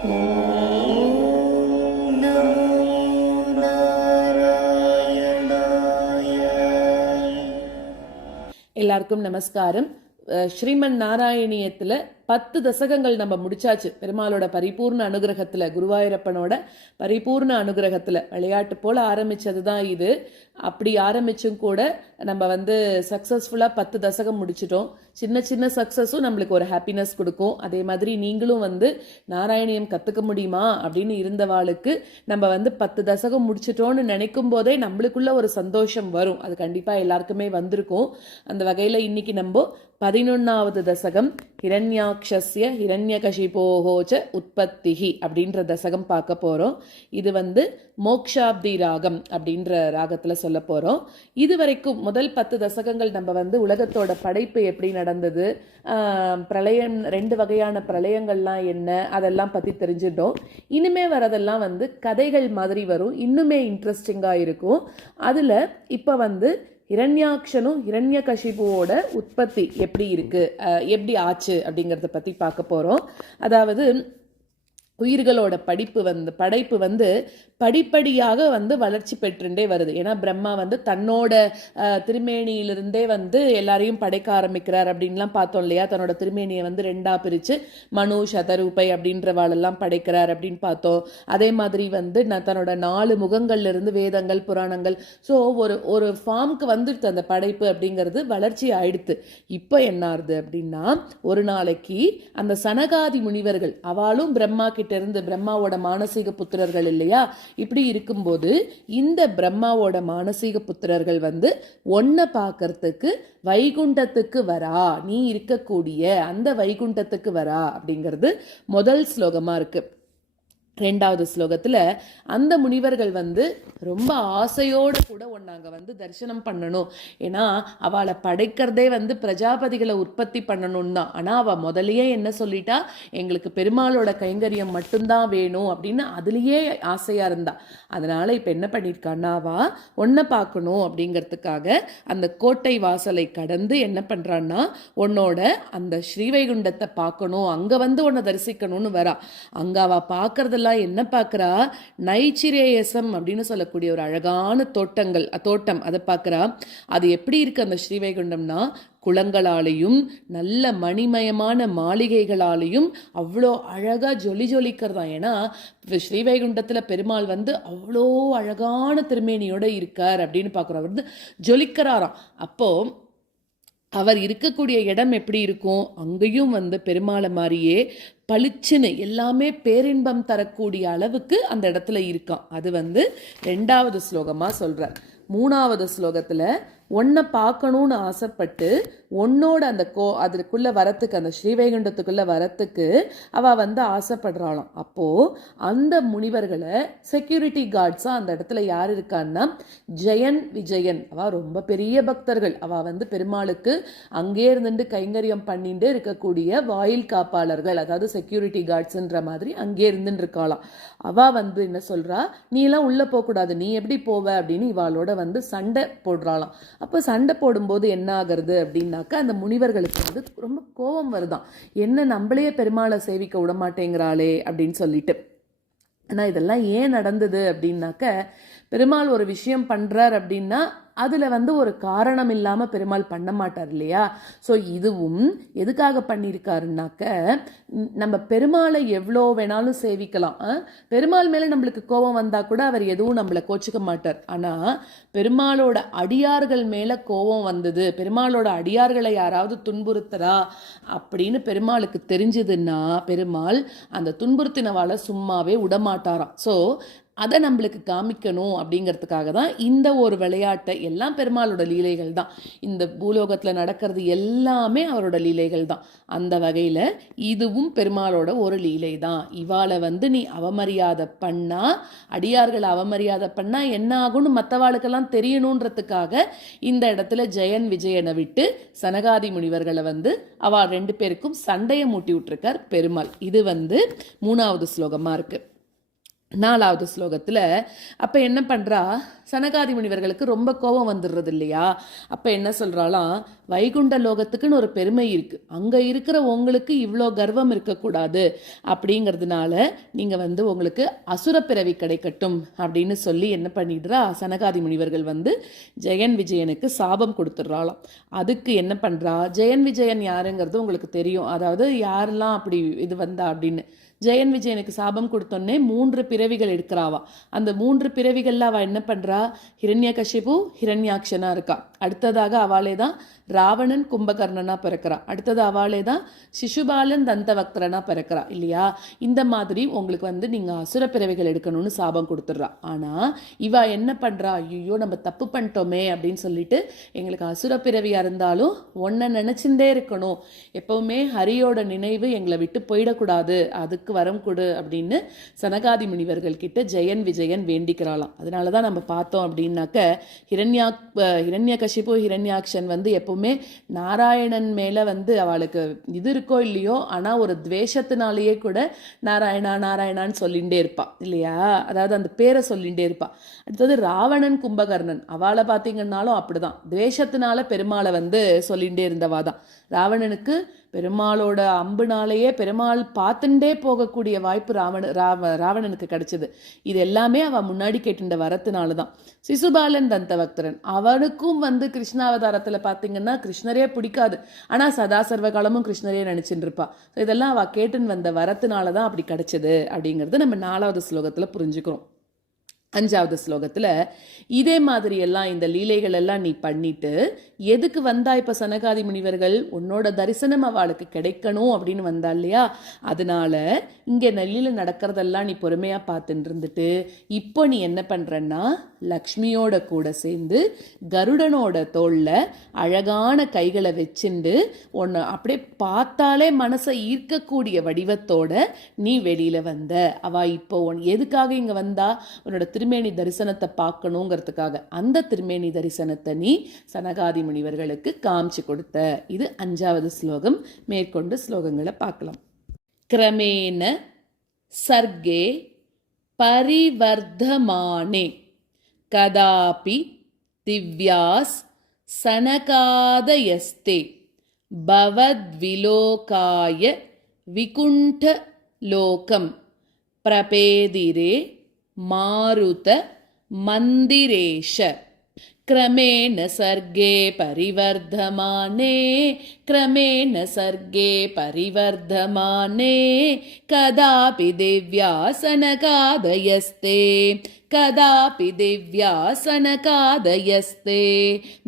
எல்லாருக்கும் நமஸ்காரம். ஸ்ரீமன் நாராயணியத்தில் 10 தசகங்கள் நம்ம முடிச்சாச்சு. பெருமாளோட பரிபூர்ண அனுகிரகத்தில், குருவாயூரப்பனோட பரிபூர்ண அனுகிரகத்தில் விளையாட்டு போல் ஆரம்பித்தது தான் இது. அப்படி ஆரம்பிச்சும் கூட நம்ம சக்ஸஸ்ஃபுல்லாக 10 தசகம் முடிச்சிட்டோம். சின்ன சின்ன சக்ஸஸும் நம்மளுக்கு ஒரு ஹாப்பினஸ் கொடுக்கும். அதே மாதிரி நீங்களும் நாராயணியம் கற்றுக்க முடியுமா அப்படின்னு இருந்தவாளுக்கு நம்ம 10 தசகம் முடிச்சிட்டோன்னு நினைக்கும் போதே நம்மளுக்குள்ள ஒரு சந்தோஷம் வரும். அது கண்டிப்பாக எல்லாருக்குமே வந்திருக்கும். அந்த வகையில் இன்னைக்கு நம்ம 11வது தசகம் ஹிரண்யாக்ஷஸ்ய ஹிரண்யகசிபோஹோச்ச உற்பத்திஹி அப்படின்ற தசகம் பார்க்க போகிறோம். இது மோக்ஷாப்தி ராகம் அப்படின்ற ராகத்தில் சொல்ல போகிறோம். இது வரைக்கும் முதல் 10 தசகங்கள் நம்ம உலகத்தோட படைப்பு எப்படி நடந்தது, பிரளயம், 2 வகையான பிரளயங்கள்லாம் என்ன, அதெல்லாம் பற்றி தெரிஞ்சிட்டோம். இனிமே வரதெல்லாம் கதைகள் மாதிரி வரும், இன்னுமே இன்ட்ரெஸ்டிங்காக இருக்கும். அதில் இப்போ ஹிரண்யாக்ஷனும் ஹிரண்யகசிபுவோட உற்பத்தி எப்படி இருக்கு, எப்படி ஆச்சு அப்படிங்கிறத பற்றி பார்க்க போகிறோம். அதாவது உயிர்களோட படைப்பு படிப்படியாக வளர்ச்சி பெற்றுண்டே வருது. ஏன்னா பிரம்மா தன்னோட திருமேனியிலிருந்தே எல்லாரையும் படைக்க ஆரம்பிக்கிறார் அப்படின்லாம் பார்த்தோம் இல்லையா. தன்னோட திருமேனியை 2ஆ பிரித்து மனு சதரூபை அப்படின்றவாளெல்லாம் படைக்கிறார் அப்படின்னு பார்த்தோம். அதே மாதிரி தன்னோட 4 முகங்கள்ல இருந்து வேதங்கள், புராணங்கள், ஸோ ஒரு ஃபார்முக்கு வந்துடுது அந்த படைப்பு அப்படிங்கிறது, வளர்ச்சி ஆயிடுத்து. இப்போ என்ன ஆகுது அப்படின்னா, ஒரு நாளைக்கு அந்த சனகாதி முனிவர்கள், அவளும் பிரம்மா கிட்ட இருந்து, பிரம்மாவோட மானசீக புத்திரர்கள் இல்லையா, இப்படி இருக்கும்போது இந்த பிரம்மாவோட மானசீக புத்திரர்கள் ஒன்ன பார்க்கறதுக்கு வைகுண்டத்துக்கு வரா, நீ இருக்கக்கூடிய அந்த வைகுண்டத்துக்கு வரா அப்படிங்கிறது முதல் ஸ்லோகமா இருக்கு. 2வது ஸ்லோகத்தில் அந்த முனிவர்கள் ரொம்ப ஆசையோடு கூட ஒன்னாங்க தரிசனம் பண்ணணும். ஏன்னா அவளை படைக்கிறதே பிரஜாபதிகளை உற்பத்தி பண்ணணும் தான். ஆனால் அவள் முதலையே என்ன சொல்லிட்டா, எங்களுக்கு பெருமாளோட கைங்கரியம் மட்டும்தான் வேணும் அப்படின்னு அதுலேயே ஆசையாக இருந்தா. அதனால் இப்போ என்ன பண்ணியிருக்கான்னா, அவள் ஒன்றை பார்க்கணும் அப்படிங்கிறதுக்காக அந்த கோட்டை வாசலை கடந்து என்ன பண்ணுறான்னா, உன்னோட அந்த ஸ்ரீவைகுண்டத்தை பார்க்கணும், அங்கே உன்னை தரிசிக்கணும்னு வரா. அங்கே அவள் பார்க்கறதெல்லாம் என்ன பார்க்கறா, நைச்சிரேயசம் அப்படின்னு சொல்லக்கூடிய ஒரு அழகான தோட்டம் அதை பார்க்கறா. அது எப்படி இருக்கு அந்த ஸ்ரீவைகுண்டம்னா, குளங்களாலையும் நல்ல மணிமயமான மாளிகைகளாலையும் அவ்வளோ அழகா ஜொலிக்கிறதா. ஏன்னா ஸ்ரீவைகுண்டத்தில் பெருமாள் அவ்வளோ அழகான திருமேனியோட இருக்கார் அப்படின்னு பார்க்குறோம். ஜொலிக்கிறாராம். அப்போ அவர் இருக்கக்கூடிய இடம் எப்படி இருக்கும், அங்கேயும் பெருமாளை மாதிரியே பளிச்சுன்னு எல்லாமே பேரின்பம் தரக்கூடிய அளவுக்கு அந்த இடத்துல இருக்கான். அது 2வது ஸ்லோகமாக சொல்கிறார். 3வது ஸ்லோகத்தில் ஒன்றை பார்க்கணும்னு ஆசைப்பட்டு உன்னோட அந்த அதுக்குள்ளே வரத்துக்கு, அந்த ஸ்ரீவைகுண்டத்துக்குள்ளே வரத்துக்கு அவள் ஆசைப்படுறாளாம். அப்போது அந்த முனிவர்களை செக்யூரிட்டி கார்ட்ஸாக அந்த இடத்துல யார் இருக்கான்னா, ஜெயன் விஜயன். அவள் ரொம்ப பெரிய பக்தர்கள். அவள் பெருமாளுக்கு அங்கே இருந்துட்டு கைங்கரியம் பண்ணிட்டு இருக்கக்கூடிய வாயில் காப்பாளர்கள், அதாவது செக்யூரிட்டி கார்ட்ஸ்ன்ற மாதிரி அங்கே இருந்துட்டு இருக்காளாம். அவள் என்ன சொல்கிறா, நீ எல்லாம் உள்ளே போகக்கூடாது, நீ எப்படி போவ அப்படின்னு இவாளோட சண்டை போடுறாளாம். அப்போ சண்டை போடும்போது என்ன ஆகிறது அப்படின்னாக்கா, அந்த முனிவர்களுக்கு ரொம்ப கோபம் வருதான். என்ன நம்மளையே பெருமாளை சேவிக்க விடமாட்டேங்கிறாளே அப்படின்னு சொல்லிட்டு. ஆனால் இதெல்லாம் ஏன் நடந்தது அப்படின்னாக்க, பெருமாள் ஒரு விஷயம் பண்ணுறார் அப்படின்னா அதில் ஒரு காரணம் இல்லாமல் பெருமாள் பண்ண மாட்டார் இல்லையா. ஸோ இதுவும் எதுக்காக பண்ணியிருக்காருனாக்க, நம்ம பெருமாளை எவ்வளோ வேணாலும் சேவிக்கலாம். பெருமாள் மேலே நம்மளுக்கு கோபம் வந்தால் கூட அவர் எதுவும் நம்மளை கோச்சிக்க மாட்டார். ஆனால் பெருமாளோட அடியார்கள் மேலே கோபம் வந்தது, பெருமாளோட அடியார்களை யாராவது துன்புறுத்துறா அப்படின்னு பெருமாளுக்கு தெரிஞ்சதுன்னா, பெருமாள் அந்த துன்புறுத்தினவாளை சும்மாவே விடமாட்டாராம். ஸோ அதை நம்மளுக்கு காமிக்கணும் அப்படிங்கிறதுக்காக தான் இந்த ஒரு விளையாட்டை. எல்லாம் பெருமாளோட லீலைகள் தான். இந்த பூலோகத்தில் நடக்கிறது எல்லாமே அவரோட லீலைகள் தான். அந்த வகையில் இதுவும் பெருமாளோட ஒரு லீலை தான். இவாளை நீ அவமரியாதை பண்ணா, அடியார்களை அவமரியாதை பண்ணா என்ன ஆகும்னு மற்றவாளுக்கெல்லாம் தெரியணுன்றதுக்காக இந்த இடத்துல ஜெயன் விஜயனை விட்டு சனகாதி முனிவர்களை அவள் 2 பேருக்கும் சண்டையை மூட்டி விட்டுருக்கார் பெருமாள். இது 3வது ஸ்லோகமாக இருக்குது. 4வது ஸ்லோகத்தில் அப்போ என்ன பண்ணுறா, சனகாதி முனிவர்களுக்கு ரொம்ப கோபம் வந்துடுறது இல்லையா. அப்போ என்ன சொல்கிறாளாம், வைகுண்ட லோகத்துக்குன்னு ஒரு பெருமை இருக்குது, அங்கே இருக்கிற உங்களுக்கு இவ்வளோ கர்வம் இருக்கக்கூடாது, அப்படிங்கிறதுனால நீங்கள் உங்களுக்கு அசுர பிறவி கிடைக்கட்டும் அப்படின்னு சொல்லி என்ன பண்ணிடுறா, சனகாதி முனிவர்கள் ஜெயன் விஜயனுக்கு சாபம் கொடுத்துட்றாளாம். அதுக்கு என்ன பண்ணுறா, ஜெயன் விஜயன் யாருங்கிறது உங்களுக்கு தெரியும், அதாவது யாரெல்லாம் அப்படி இது வந்தா அப்படின்னு. ஜெயன் விஜயனுக்கு சாபம் கொடுத்தோன்னே 3 பிறவிகள் எடுக்கிறாவா. அந்த 3 பிறவிகளில் அவள் என்ன பண்ணுறா, ஹிரண்யகசிபு ஹிரண்யாக்ஷனாக இருக்கா. அடுத்ததாக அவளே தான் ராவணன் கும்பகர்ணனா பிறக்கிறா. அடுத்தது அவளே தான் சிசுபாலன் தந்தவக்தரனா பிறக்கிறா இல்லையா. இந்த மாதிரி உங்களுக்கு நீங்கள் அசுர பிறவிகள் எடுக்கணும்னு சாபம் கொடுத்துட்றா. ஆனால் இவ என்ன பண்ணுறா, ஐயோ நம்ம தப்பு பண்ணிட்டோமே அப்படின்னு சொல்லிட்டு, எங்களுக்கு அசுர பிறவியாக இருந்தாலும் ஒன்றை நினச்சிண்டே இருக்கணும், எப்பவுமே ஹரியோட நினைவு எங்களை விட்டு போயிடக்கூடாது, அதுக்கு வரம் கொடு அப்படின்னு சனகாதி முனிவர்கள் கிட்ட ஜெயன் விஜயன் வேண்டிக்கிறாளாம். அதனால தான் நம்ம பார்த்தோம் அப்படின்னாக்க ஹிரண்யகசிபு ஹிரண்யாக்ஷன் எப்பவுமே நாராயணன் மேலே அவளுக்கு இது இருக்கோ இல்லையோ, ஆனால் ஒரு துவேஷத்தினாலேயே கூட நாராயணா நாராயணான்னு சொல்லிகிட்டே இருப்பா இல்லையா. அதாவது அந்த பேரை சொல்லிகிட்டே இருப்பா. அடுத்தது ராவணன் கும்பகர்ணன், அவளை பார்த்தீங்கன்னாலும் அப்படிதான், துவேஷத்தினால பெருமாளை சொல்லிகிட்டே இருந்தவா தான். ராவணனுக்கு பெருமாளோட அம்புனாலேயே பெருமாள் பார்த்துட்டே போகக்கூடிய வாய்ப்பு ராவணனுக்கு கிடைச்சது. இது எல்லாமே அவன் முன்னாடி கேட்டுட்ட வரத்தினால தான். சிசுபாலன் தந்தவக்தரன், அவனுக்கும் கிருஷ்ணாவதாரத்தில் பார்த்தீங்கன்னா கிருஷ்ணரே பிடிக்காது, ஆனால் சதா சர்வ காலமும் கிருஷ்ணரே நினச்சிட்டு இருப்பா. ஸோ இதெல்லாம் அவள் கேட்டுன்னு வந்த வரத்தினால தான் அப்படி கிடைச்சது அப்படிங்கிறது நம்ம 4வது ஸ்லோகத்தில் புரிஞ்சுக்கிறோம். 5வது ஸ்லோகத்தில் இதே மாதிரி எல்லாம் இந்த லீலைகள் எல்லாம் நீ பண்ணிட்டு எதுக்கு வந்தா, இப்போ சனகாதி முனிவர்கள் உன்னோட தரிசனம் அவளுக்கு கிடைக்கணும் அப்படின்னு வந்தா இல்லையா. அதனால இங்கே நெல்லியில் நடக்கிறதெல்லாம் நீ பொறுமையாக பார்த்துட்டு இருந்துட்டு இப்போ நீ என்ன பண்ணுறன்னா, லக்ஷ்மியோட கூட சேர்ந்து கருடனோட தோளில் அழகான கைகளை வச்சுண்டு ஒன்று அப்படியே பார்த்தாலே மனசை ஈர்க்கக்கூடிய வடிவத்தோட நீ வெளியில் வந்த. அவள் இப்போ எதுக்காக இங்கே வந்தா, உன்னோட திருமேனி தரிசனத்தை பார்க்கணுங்கிறதுக்காக. அந்த திருமேனி தரிசனத்தை நீ சனகாதி முனிவர்களுக்கு காமிச்சு கொடுத்த. இது 5வது ஸ்லோகம். மேற்கொண்டு ஸ்லோகங்களை பார்க்கலாம். கிரமேண சர்க்கே பரிவர்தமானே கதாபி திவ்யாஸ் சனகாதயஸ்தே பவத்விலோகாய விகுண்ட லோகம் பிரபேதிரே மாருத மந்திரேஷ. क्रमेण सर्गे परिवर्धमाने क्रमेण सर्गे परिवर्धमाने कदापि दिव्यासनकादयस्ते कदापि दिव्यासनकादयस्ते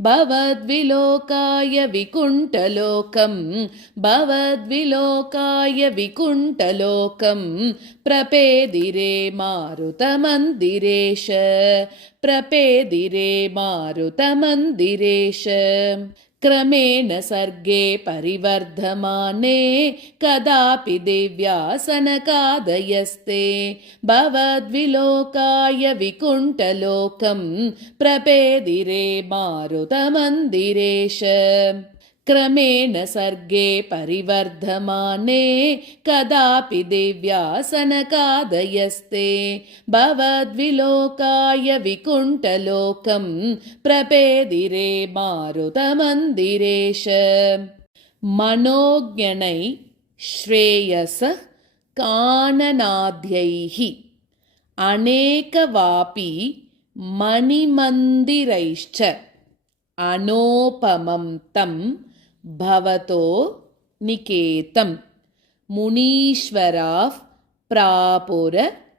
भवद्विलोकाय विकुण्ठलोकं भवद्विलोकाय विकुण्ठलोकं प्रपेदिरे मारुतमन्दिरेश प्रपेदिरे मारुतमन्दिरेश क्रमेण सर्गे परिवर्धमाने कदापि दिव्यासनकादयस्ते भवद्विलोकाय विकुण्ठलोकं प्रपेदिरे मारुतमन्दिरेश क्रमेण सर्गे परिवर्धमाने कदापि दिव्यासनकादयस्ते भवद्विलोकाय विकुण्ठलोकं प्रपेदिरे मारुतमन्दिरेश मनोज्ञनै श्रेयस काननाद्यैः अनेकवापि मणिमन्दिरैश्च अनोपमं तं भवतो निकेतं मुनीश्वराः प्रापुरतीतकक्ष्याः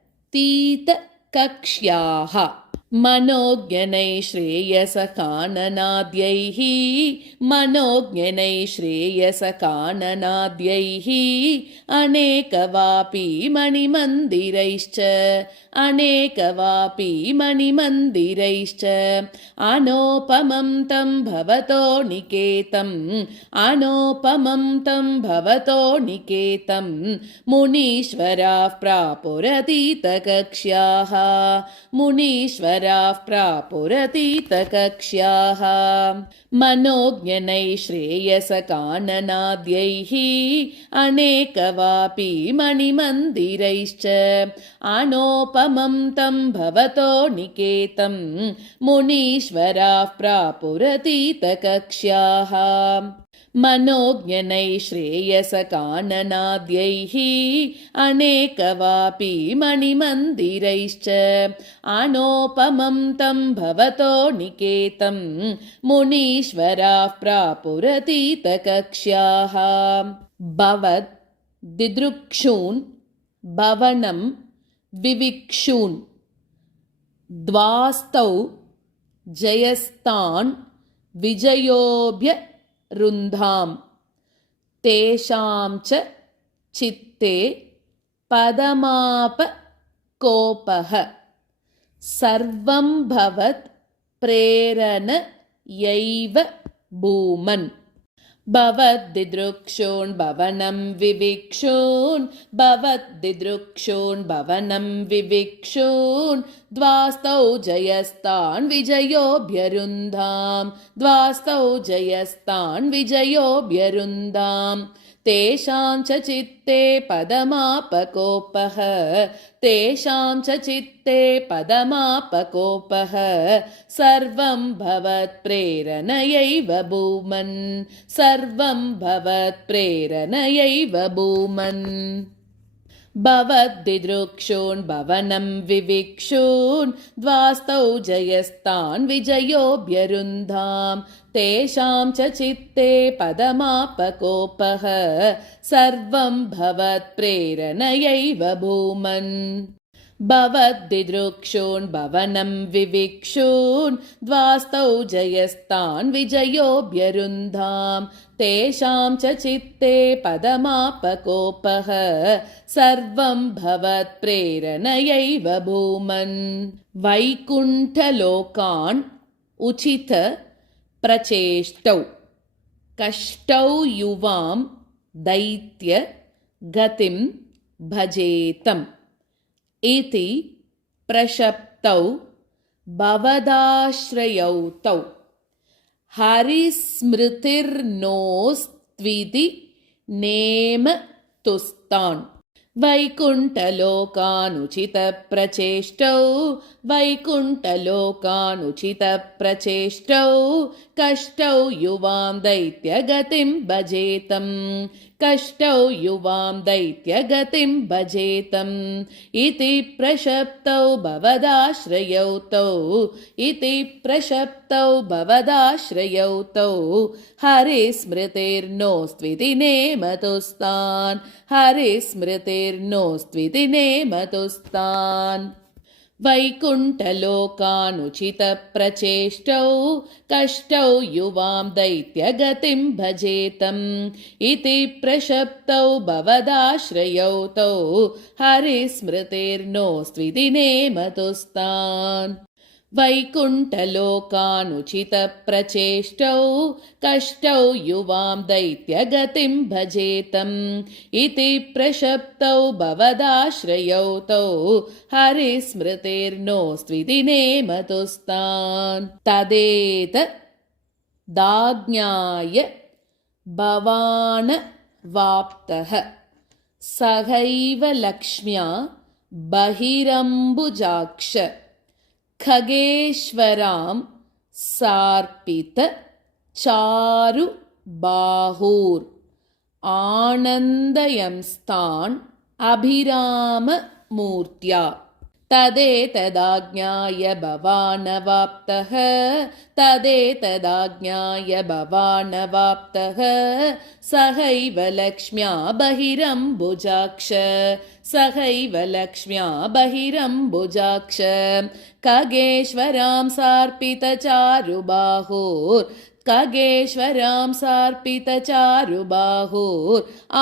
मनोज्ञनै श्रेयसकाननाद्यैः मनोज्ञनै श्रेयसकाननाद्यैः अनेकवापि मणिमन्दिरैश्च अनेकवापि मणिमन्दिरैश्च अनोपमं तं भवतो निकेतम् अनोपमं तं भवतो निकेतं मुनीश्वराः प्रापुरतीतकक्ष्याः मुनीश्वराः मुनीश्वराः प्रापुरतीतकक्ष्याः मनोज्ञनैः श्रेयसकाननाद्यैः अनेकवापि मणिमन्दिरैश्च अनोपमं तं भवतो निकेतं मुनीश्वराः प्रापुरतीतकक्ष्याः मनोज्ञनैः श्रेयसकाननाद्यैः अनेकवापि मणिमन्दिरैश्च अनोपमं तं भवतो निकेतं मुनीश्वराः प्रापुरतीतकक्ष्याः भवद् दिदृक्षून् भवनं विविक्षून् द्वास्तौ जयस्तान् विजयोऽभ्यरुन्धाम् तेषां च चित्ते पदमापकोपः सर्वं भवत् प्रेरणयैव भूमन् भवद्दिदृक्षून् भवनं विविक्षून् भवद्दिदृक्षून् भवनं विविक्षून् द्वास्तौ जयस्तान् विजयोऽभ्यरुन्धाम् द्वास्तौ जयस्तान् विजयोऽभ्यरुन्धाम् तेषां च चित्ते पदमापकोपः तेषां च चित्ते पदमापकोपः सर्वं भवत्प्रेरणयैव भूमन् सर्वं भवत्प्रेरणयैव भूमन् भवद्दिदृक्षून् भवनं विविक्षून् द्वास्तौ जयस्तान् विजयोऽभ्यरुन्धाम् तेषां च चित्ते पदमापकोपः सर्वं भवत्प्रेरणयैव भूमन् भवद्दिदृक्षून् भवनं विविक्षून् द्वास्तौ जयस्तान् विजयोऽभ्यरुन्धाम् तेषां च चित्ते पदमापकोपः सर्वं भवत्प्रेरणयैव भूमन् वैकुण्ठलोकान् उचित प्रचेष्टौ कष्टौ युवां दैत्य गतिं भजेतम् इति प्रशप्तौ भवदाश्रयौ तौ हरिस्मृतिर्नोस्त्विति नेम तुस्तान् वैकुण्ठलोकानुचितप्रचेष्टौ वैकुण्ठलोकानुचितप्रचेष्टौ कष्टौ युवां दैत्यगतिं भजेतम् कष्टौ युवां दैत्यगतिं भजेतम् इति प्रशप्तौ भवदाश्रयौ तौ इति प्रशप्तौ भवदाश्रयौ तौ हरिस्मृतिर्नोस्त्विति नेमतुस्तान् हरिस्मृतिर्नोस्त्विति नेमतुस्तान् वैकुण्ठलोकानुचितप्रचेष्टौ कष्टौ युवां दैत्यगतिं भजेतम् इति प्रशप्तौ भवदाश्रयौ तौ हरिस्मृतिर्नोस्त्विति नेमतुस्तान् वैकुण्ठलोकानुचितप्रचेष्टौ कष्टौ युवां दैत्यगतिं भजेतम् इति प्रशप्तौ भवदाश्रयौ तौ हरिस्मृतिर्नोस्त्विति नेमतुस्तान् तदेतदाज्ञाय भवानवाप्तः सहैव लक्ष्म्या बहिरम्बुजाक्ष खगेश्वरां सार्पित चारु बाहूर् आनन्दयंस्तान् अभिराम मूर्त्या तदेतदाज्ञाय भवानवाप्तः तदेतदाज्ञाय भवानवाप्तः सहैव लक्ष्म्या बहिरम्बुजाक्ष सहैव लक्ष्म्या बहिरम्बुजाक्ष खगेश्वरां सार्पितचारुबाहुर् खगेश्वरां सार्पितचारुबाहुर्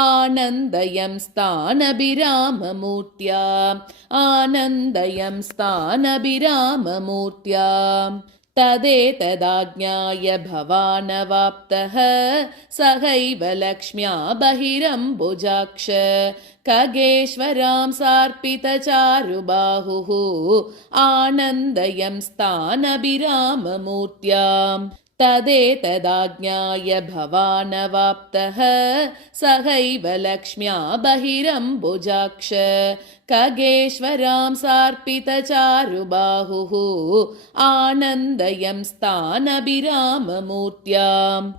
आनन्दयंस्तानभिराममूर्त्या आनन्दयंस्तानभिराममूर्त्या तदेतदाज्ञाय भवानवाप्तः सहैव लक्ष्म्या बहिरम्बुजाक्ष खगेश्वरां सार्पितचारुबाहुः आनन्दयं स्थानभिराममूर्त्याम् तदेतदाज्ञाय भवानवाप्तः सहैव लक्ष्म्या बहिरम्बुजाक्ष खगेश्वरां सार्पितचारुबाहुः आनन्दयं स्थानभिराममूर्त्याम्।